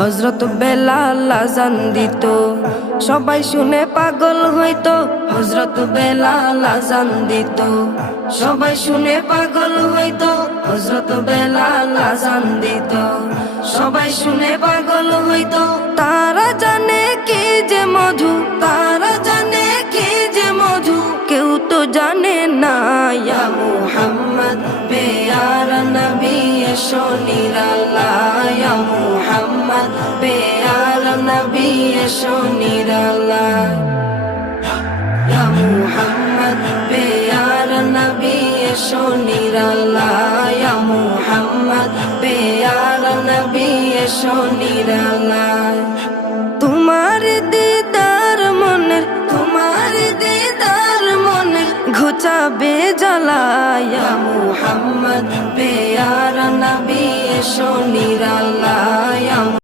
হযরত বেলাল আযান দিত, সবাই শুনে পাগল হইতো। হযরত বেলাল আযান দিত, সবাই শুনে পাগল হইতো। হযরত বেলাল আযান দিত, সবাই শুনে পাগল হইতো। তারা জানে কি যে মধু, তারা জানে কি যে মধু, কেউ তো জানে না। ইয়া মুহাম্মদ পেয়ারা নবী এসো নিরালায়, ইয়া মুহাম্মদ পেয়ারা নবী এসো নিরালায়, ইয়া মুহাম্মদ পেয়ারা নবী এসো নিরালায়, ইয়া মুহাম্মদ পেয়ারা নবী এসো নিরালায়। তোমার দিদার মনের, তোমার দিদার মনের ঘুচাবে জ্বালা। ইয়া মুহাম্মদ পেয়ারা নবী এসো নিরালায়।